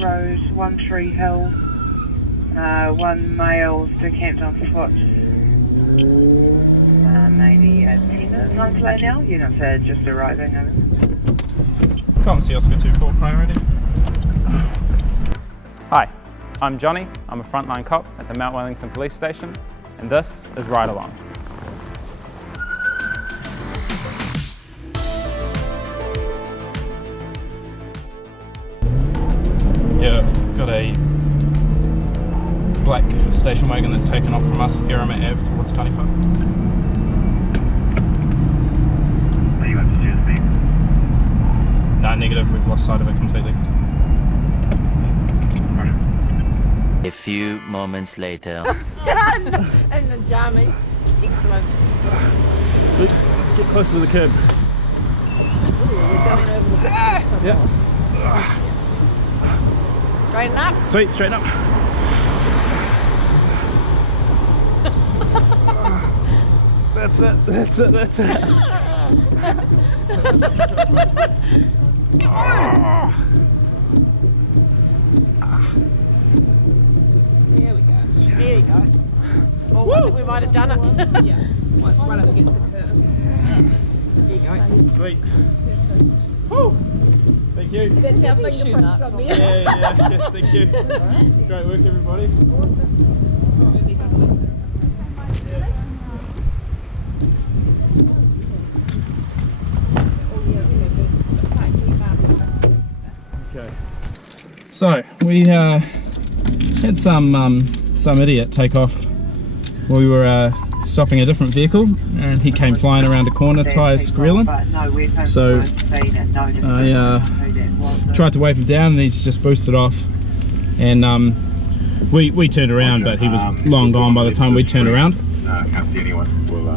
Road, 13 Hill, one male to camped on foot. Maybe 10 minutes time delay now. Units are just arriving. Constable Oscar 24 priority. Hi, I'm Johnny. I'm a frontline cop at the Mount Wellington police station, and this is Ride Along. Yeah, got a black station wagon that's taken off from us, Arima Ave towards Taniwha. Are you up to speed? No, negative, we've lost sight of it completely. A few moments later. And the jammy. Excellent. So, let's get closer to the curb. We're going over the Yeah. Straighten up. Sweet, straighten up. That's it, that's it, that's it. There we go. There you go. Oh, I think we might have done it. Yeah. Once one of them gets the curve. There you go. Sweet. Woo! Thank you. That's our fingerprints on there. Yeah, thank you. Great work, everybody. Okay. So we had some idiot take off. We were stopping a different vehicle, and he came flying around a corner, tyres squealing. So I tried to wave him down, and he's just boosted off. And we turned around, but he was long gone by the time we turned around.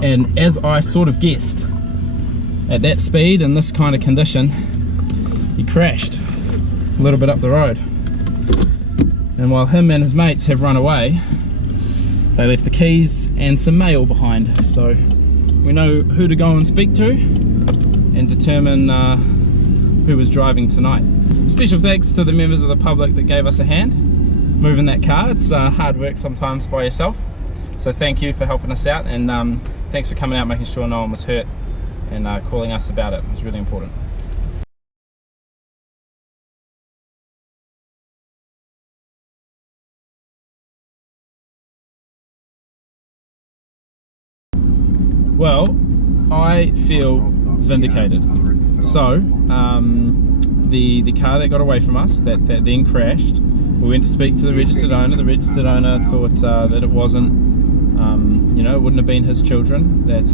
And as I sort of guessed, at that speed and this kind of condition, he crashed a little bit up the road. And while him and his mates have run away, they left the keys and some mail behind. So we know who to go and speak to and determine who was driving tonight. Special thanks to the members of the public that gave us a hand moving that car. It's hard work sometimes by yourself. So thank you for helping us out, and thanks for coming out, making sure no one was hurt, and calling us about it. It was really important. Well, I feel vindicated. So, the car that got away from us, that then crashed, we went to speak to the registered owner. The registered owner thought that it wasn't, you know, it wouldn't have been his children, that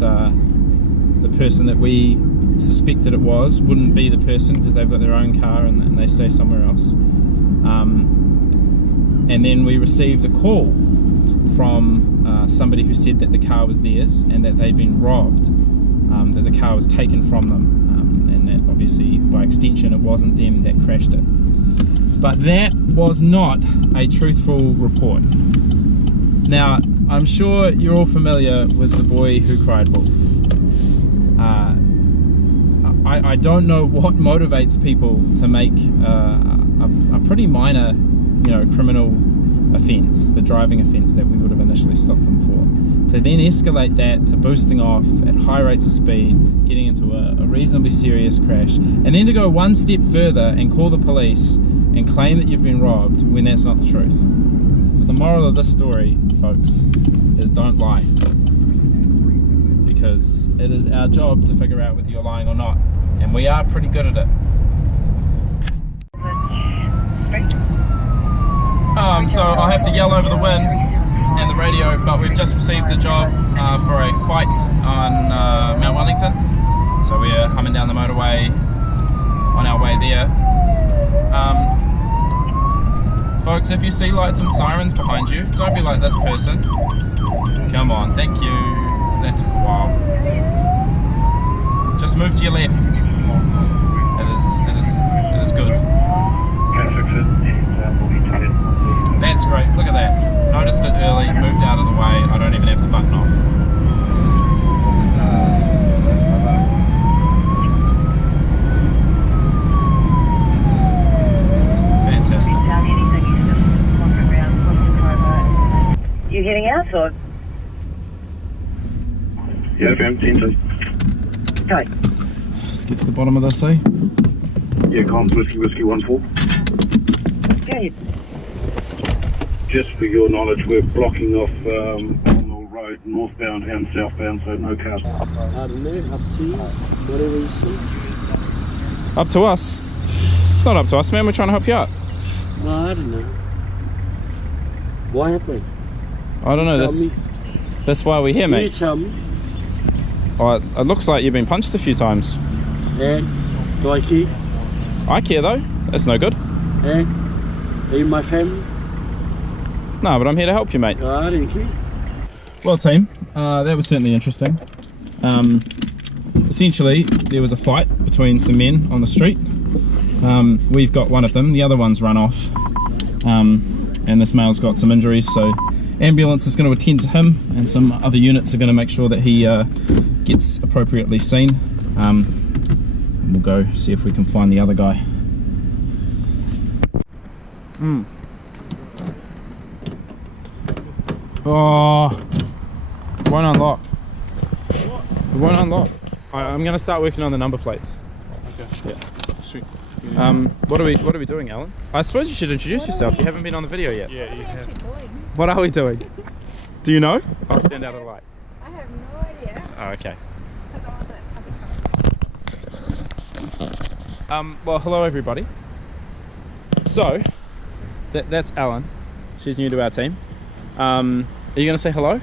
the person that we suspected it was wouldn't be the person because they've got their own car and they stay somewhere else. And then we received a call from somebody who said that the car was theirs and that they'd been robbed, that the car was taken from them, and that obviously by extension it wasn't them that crashed it. But that was not a truthful report. Now, I'm sure you're all familiar with the boy who cried wolf. I don't know what motivates people to make a pretty minor, you know, criminal offence, the driving offence that we would have initially stopped them for, to then escalate that to boosting off at high rates of speed, getting into a reasonably serious crash, and then to go one step further and call the police and claim that you've been robbed when that's not the truth. But the moral of this story, folks, is don't lie, because it is our job to figure out whether you're lying or not, and we are pretty good at it. So I have to yell over the wind and the radio, but we've just received a job for a fight on Mount Wellington. So we're humming down the motorway on our way there. Folks, if you see lights and sirens behind you, don't be like this person. Come on, thank you. That took a while. Just move to your left. It is good. That's great, look at that. Noticed it early, moved out of the way, I don't even have to button off. Fantastic. you heading out or? Yeah, fam, 10 Okay. Let's get to the bottom of this, eh? Yeah, Comms Whiskey 14. Go ahead. Just for your knowledge, we're blocking off Balmoral Road, northbound and southbound, so no cars. I don't know, up to you, whatever you see. Up to us? It's not up to us, man. We're trying to help you out. No, I don't know. What happened? I don't know. Tell me. That's why we're here, You mate. tell me. Oh, it looks like you've been punched a few times. And do I care? I care though. That's no good. And are you my family? No, but I'm here to help you, mate. No, I don't care. Well, team, that was certainly interesting. Essentially, there was a fight between some men on the street. We've got one of them. The other one's run off. And this male's got some injuries, so ambulance is going to attend to him, and some other units are going to make sure that he gets appropriately seen. And we'll go see if we can find the other guy. Oh, it won't unlock. It won't unlock. I'm going to start working on the number plates. Okay. Yeah. Sweet. What are we doing, Alan? I suppose you should introduce yourself. You haven't been on the video yet. Yeah, you have. What are we doing? Do you know? I'll stand out of the light. I have no idea. Oh, okay. I don't Well, hello everybody. So, that's Alan. She's new to our team. Are you going to say hello?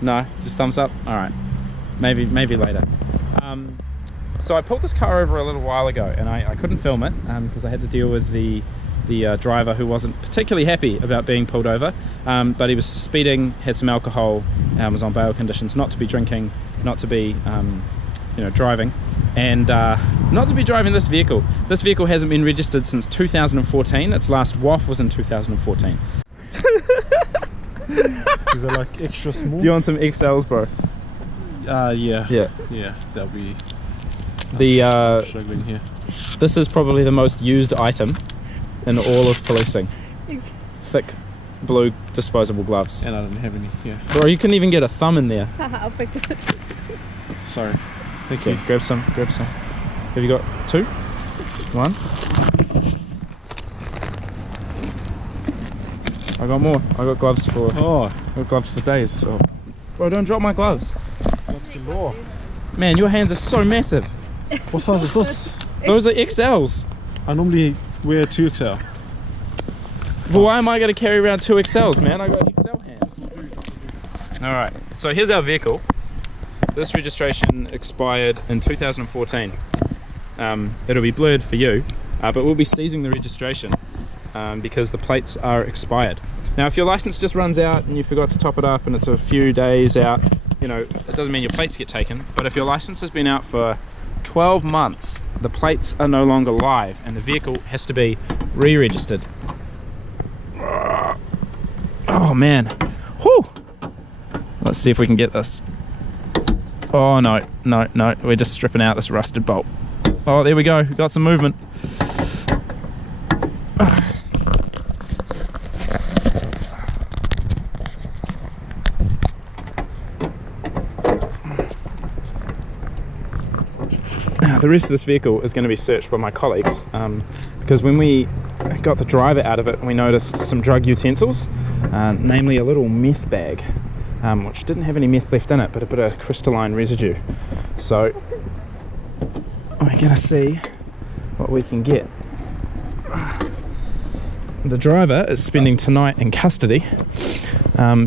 No, just thumbs up. All right, maybe later. So I pulled this car over a little while ago, and I couldn't film it because I had to deal with the driver who wasn't particularly happy about being pulled over. But he was speeding, had some alcohol, was on bail conditions, not to be drinking, not to be driving, and not to be driving this vehicle. This vehicle hasn't been registered since 2014. Its last WAF was in 2014. Is it like extra small? Do you want some XLs, bro? Yeah. Yeah. Yeah, that'll be struggling here. This is probably the most used item in all of policing. Thick blue disposable gloves. And I don't have any, yeah. Bro, you couldn't even get a thumb in there. I'll fix it. Sorry. Thank Okay, you. grab some. Have you got two? One? I got more. I got gloves for days. Oh. Bro, don't drop my gloves. That's galore. Man, your hands are so massive. What size is this? Those are XLs. I normally wear 2XL. Well, why am I going to carry around 2XLs, man? I got XL hands. Alright, so here's our vehicle. This registration expired in 2014. It'll be blurred for you, but we'll be seizing the registration because the plates are expired. Now, if your license just runs out and you forgot to top it up and it's a few days out, it doesn't mean your plates get taken. But if your license has been out for 12 months, the plates are no longer live and the vehicle has to be re-registered. Oh man, whew. Let's see if we can get this. Oh no, we're just stripping out this rusted bolt. Oh, there we go, we got some movement. The rest of this vehicle is going to be searched by my colleagues because when we got the driver out of it, we noticed some drug utensils, namely a little meth bag, which didn't have any meth left in it, but a bit of crystalline residue. So we're going to see what we can get. The driver is spending tonight in custody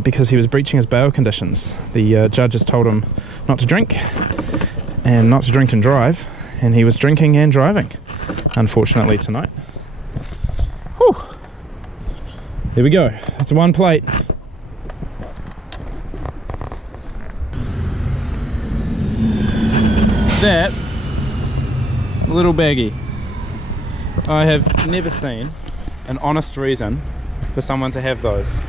because he was breaching his bail conditions. The judge has told him not to drink and not to drink and drive, and he was drinking and driving, unfortunately, tonight. Whew. There we go. That's one plate. That little baggie. I have never seen an honest reason for someone to have those.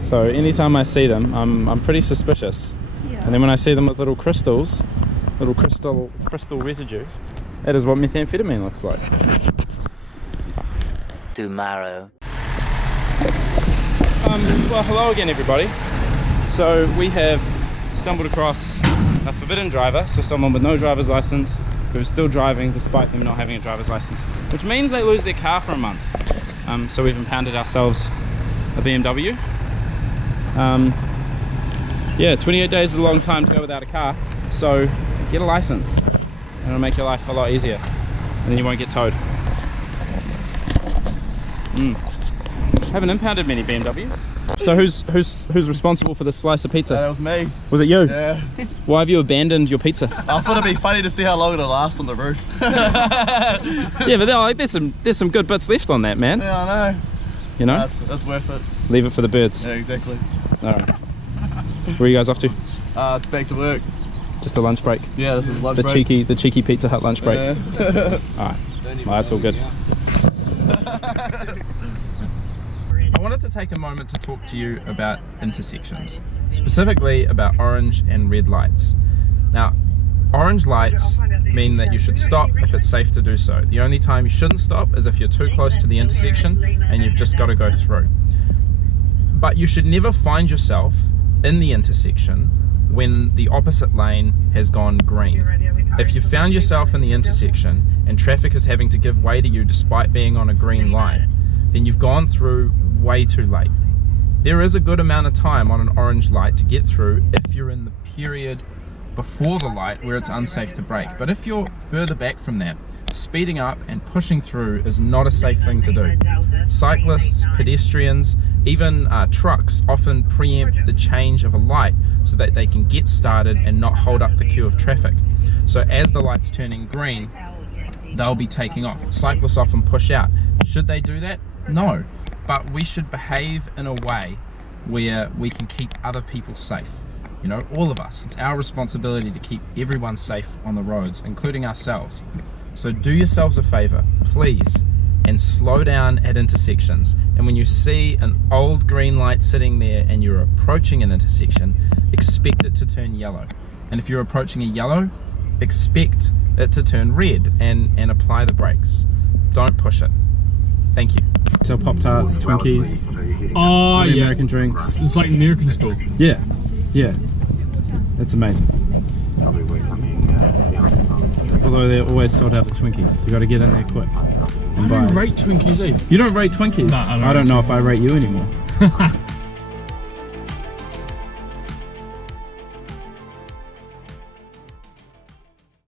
So anytime I see them, I'm pretty suspicious. And then when I see them with little crystal residue, that is what methamphetamine looks like. Tomorrow. Well, hello again, everybody. So we have stumbled across a forbidden driver, so someone with no driver's license who's still driving despite them not having a driver's license, which means they lose their car for a month. So we've impounded ourselves a BMW. Yeah, 28 days is a long time to go without a car, so get a license and it'll make your life a lot easier and then you won't get towed. Haven't impounded many BMWs. So who's responsible for the slice of pizza? That was me. Was it you? Yeah. Why have you abandoned your pizza? I thought it'd be funny to see how long it'll last on the roof. Yeah, but like, there's some good bits left on that, man. Yeah, I know. You know? That's worth it. Leave it for the birds. Yeah, exactly. Alright. Where are you guys off to? Back to work. Just a lunch break. Yeah, this is lunch break. The cheeky Pizza Hut lunch break. Yeah. Alright. Well, that's all good. I wanted to take a moment to talk to you about intersections, specifically about orange and red lights. Now, orange lights mean that you should stop if it's safe to do so. The only time you shouldn't stop is if you're too close to the intersection and you've just got to go through. But you should never find yourself in the intersection when the opposite lane has gone green. If you found yourself in the intersection and traffic is having to give way to you despite being on a green light, then you've gone through way too late. There is a good amount of time on an orange light to get through if you're in the period before the light where it's unsafe to brake. But if you're further back from that, speeding up and pushing through is not a safe thing to do. Cyclists, pedestrians, even trucks often preempt the change of a light so that they can get started and not hold up the queue of traffic. So as the light's turning green, they'll be taking off. Cyclists often push out. Should they do that? No. But we should behave in a way where we can keep other people safe. You know, all of us. It's our responsibility to keep everyone safe on the roads, including ourselves. So do yourselves a favor, please, and slow down at intersections. And when you see an old green light sitting there and you're approaching an intersection, expect it to turn yellow. And if you're approaching a yellow, expect it to turn red and apply the brakes. Don't push it. Thank you. Sell Pop-Tarts, Twinkies, oh yeah, American drinks. It's like an American store. Yeah, yeah. That's amazing. Although they're always sold out for Twinkies. You got to get in there quick and buy. You rate Twinkies, eh? You don't rate Twinkies? No, I don't know if I rate you anymore.